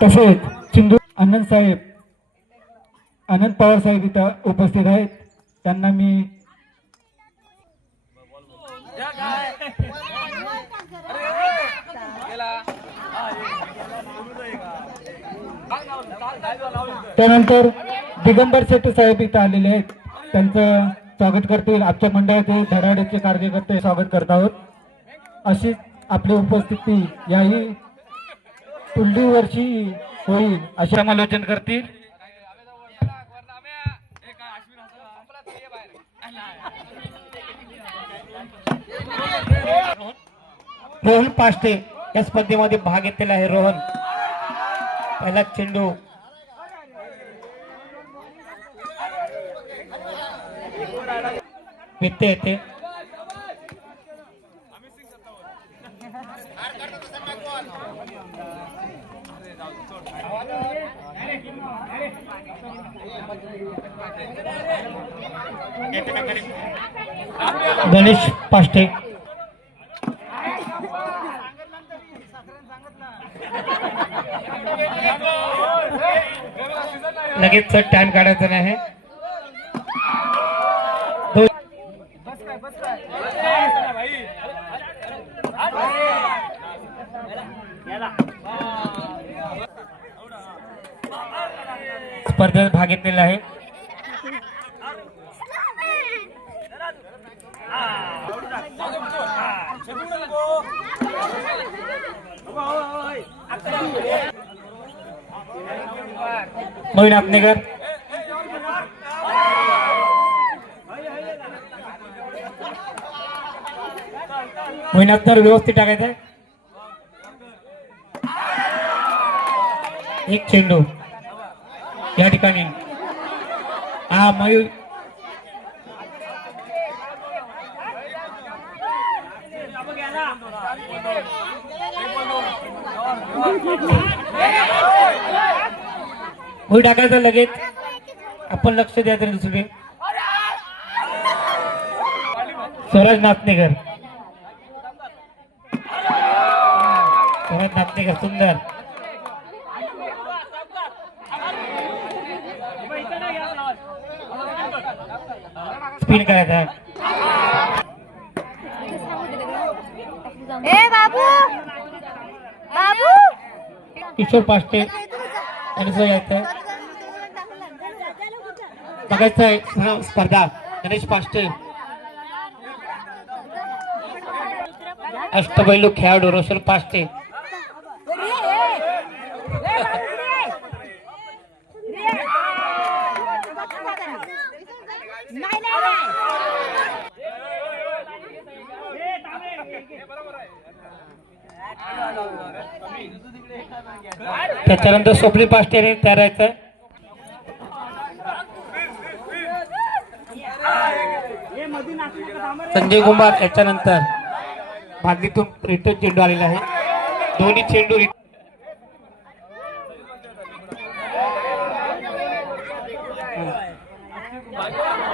तसेच चिंदू आनंद साहेब आनंद पवार साहेब इथं उपस्थित आहेत. त्यांना मी त्यानंतर दिगंबर शेट्टी साहेब इथं आलेले आहेत. त्यांचं स्वागत करतील. आमच्या मंडळाचे धडाड्याचे कार्यकर्ते स्वागत करत आहोत. अशीच आपली उपस्थिती याही पुढील वर्षी होईल असे समालोचन करतील. रोहन पाष्टे या स्पर्धेमध्ये भाग घेतलेला आहे. रोहन पहिला चेंडू येते गणेश पाष्टे लगेच टाइम काढायचा नाही. स्पर्धेत भाग घेतलेला आहे. मोहिन आपनेकर व्यवस्थित टाकायचं. एक चेंडू या ठिकाणी हा मयूर भूई टाकायचं. लगेच आपण लक्ष द्यायचं दुसरे. स्वराज नाथनेकर सुंदर स्पिन करायचा. किशोर पाष्टे यायचं बघायचं स्पर्धा. गणेश पाष्टे अष्टपैलू खेळाडू रोशन पाष्टे त्याच्यानंतर स्वप्नील पाष्टेने तयारायचं. संजय कुमार याच्यानंतर भागीतून रिटर्न चेंडू आलेला आहे. दोन्ही चेंडू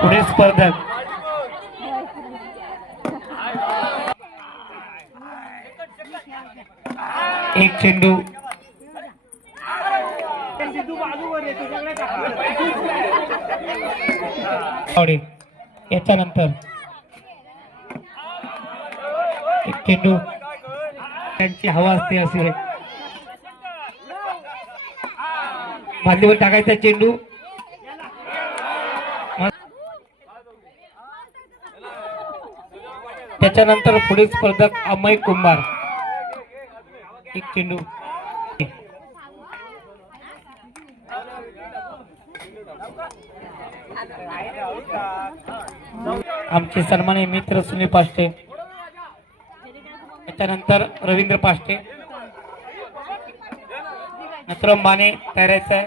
पुढे स्पर्धक एक चेंडू याच्यानंतर एक चेंडू त्यांची हवा असते असे बादलीवर टाकायचा चेंडू. त्याच्यानंतर पुढील स्पर्धक अमय कुंभार एक चेंडू. आमचे सन्माननीय मित्र सुनील पाष्टे त्याच्यानंतर रवींद्र पाष्टे नंतर माने तयारायचा आहे.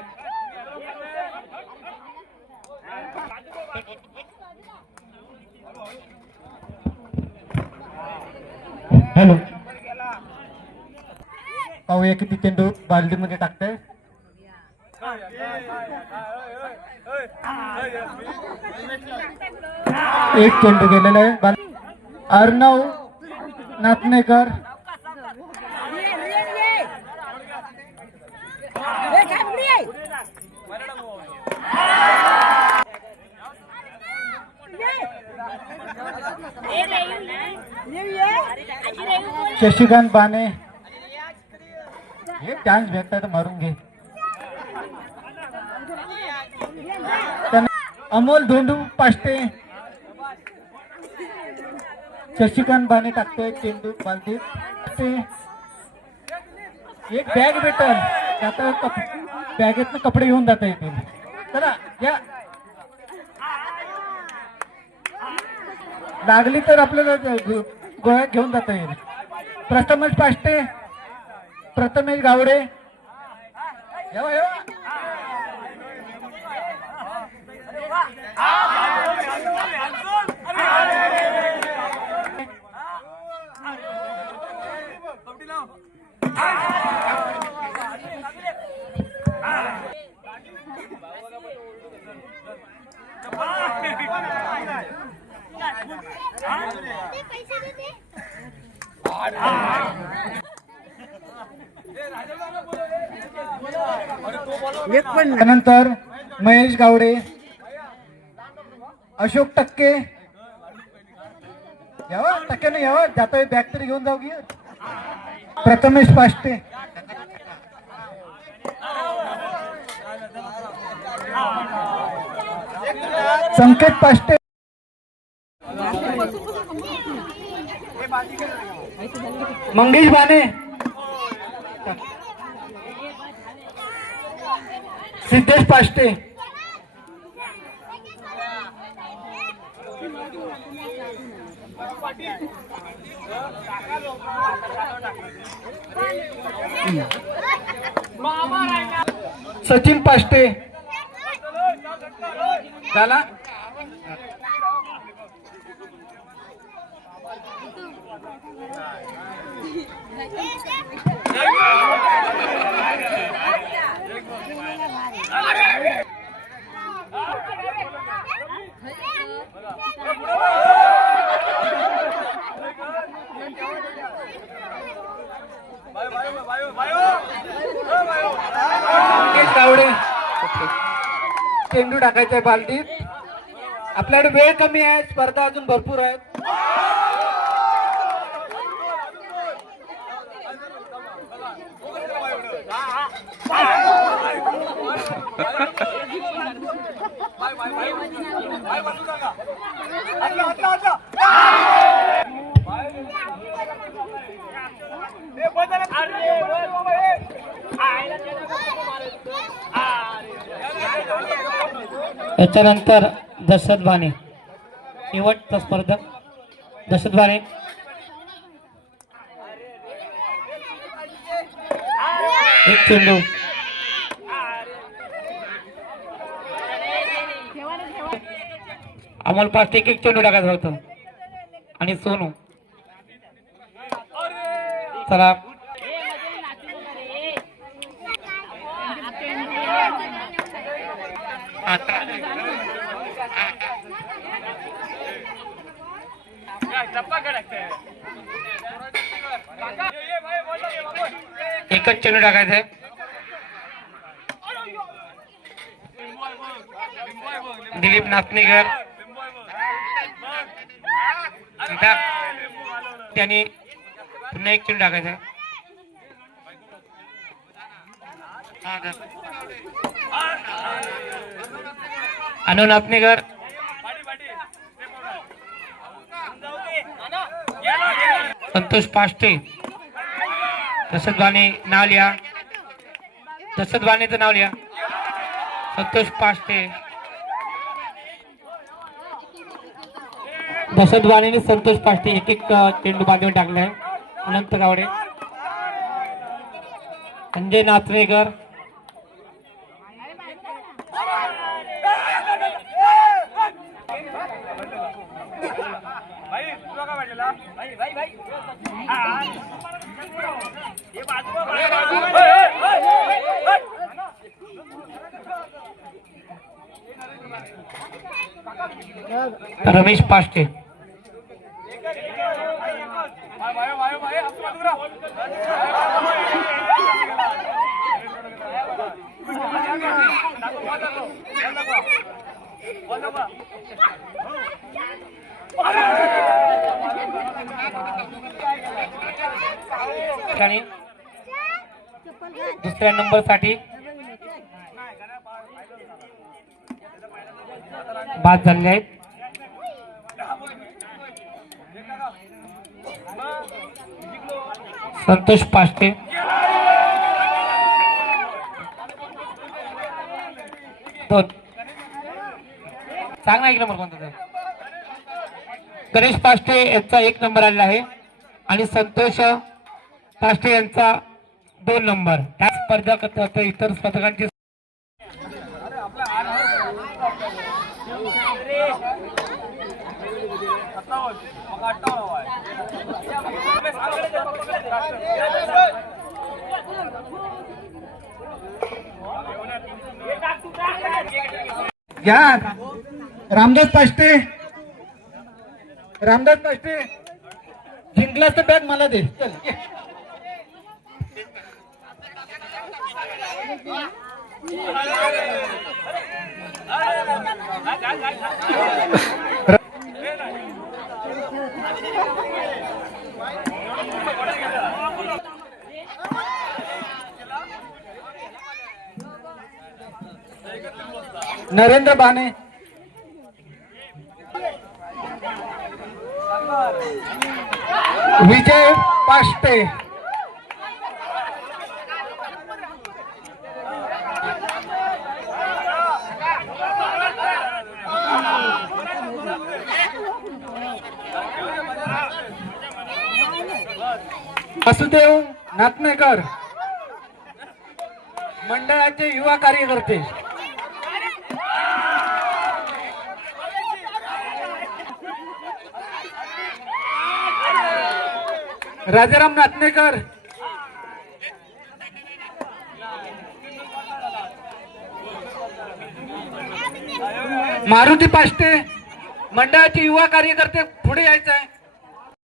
हॅलो, पाहूया किती चेंडू बालदीमध्ये टाकताय. एक चेंडू गेलेला आहे. अर्णव नाथनेकर शशिकांत बाने, हे चान्स भेटतात मारून घे. अमोल धोंडू पाष्टे, शशिकांत बाने टाकतोय चेंडू बालदीत. एक बॅग भेटल, त्यात बॅगेतनं कपडे घेऊन जाता येतील. चला या, लागली तर आपल्याला गोळ्यात घेऊन जाता येईल. प्रथमेश पाष्टे, प्रथमेश गावडे, येवा येवा. त्यानंतर महेश गावडे, अशोक टक्के, यावा टक्क्याने यावा, जाता बॅग तरी घेऊन जाऊ की. प्रथमेश पाष्टे, संकेत पाष्टे, मंगेश बाने, सिद्धेश पाष्टे, सचिन पाष्टे झाला. गावडे, चेंडू टाकायचा बालदीत. आपल्याकडे वेळ कमी आहे, स्पर्धा अजून भरपूर आहेत. याच्यानंतर दशरथ बाने, शेवटचा स्पर्धक दशरथ बाने. एक चेंडू, अमोल पाष्टे एक चेंडू टाकायचा होता. आणि सोनू, चला एकच चेंडू टाकायचा आहे. दिलीप नाथनेकर, त्यांनी पुन्हा एक चेंडू टाकायचा आहे. अनु नाथनेकर, संतोष पाष्टे, दशरथ बाने नाव लिहा. दशरथ बानेचं नाव लिहा. संतोष पाष्टे, दशरथ बाने, संतोष पाष्टे एक एक चेंडू बांधून टाकले आहे. अनंत गावडे, संजय नाथनेकर, रमेश पाष्टे ठिकाणी दुसऱ्या नंबर साठी बाद झालेले आहेत. संतोष पाष्टे दोन. सांग ना एक नंबर कोणता तर. गणेश पाष्टे यांचा 1 नंबर आलेला आहे आणि संतोष पाष्टे यांचा 2 नंबर. त्या स्पर्धा करतात इतर स्पर्धकांची घ्या. रामदास पाष्टे, रामदास पाष्टे जिंकलास तर बॅग मला दे. चल ये. नरेंद्र बाने, विजय पाष्टे, वासुदेव नातनेकर मंडळाचे युवा कार्यकर्ते, राजाराम नातनेकर, मारुती पाष्टे मंडळाचे युवा कार्यकर्ते पुढे यायचं आहे.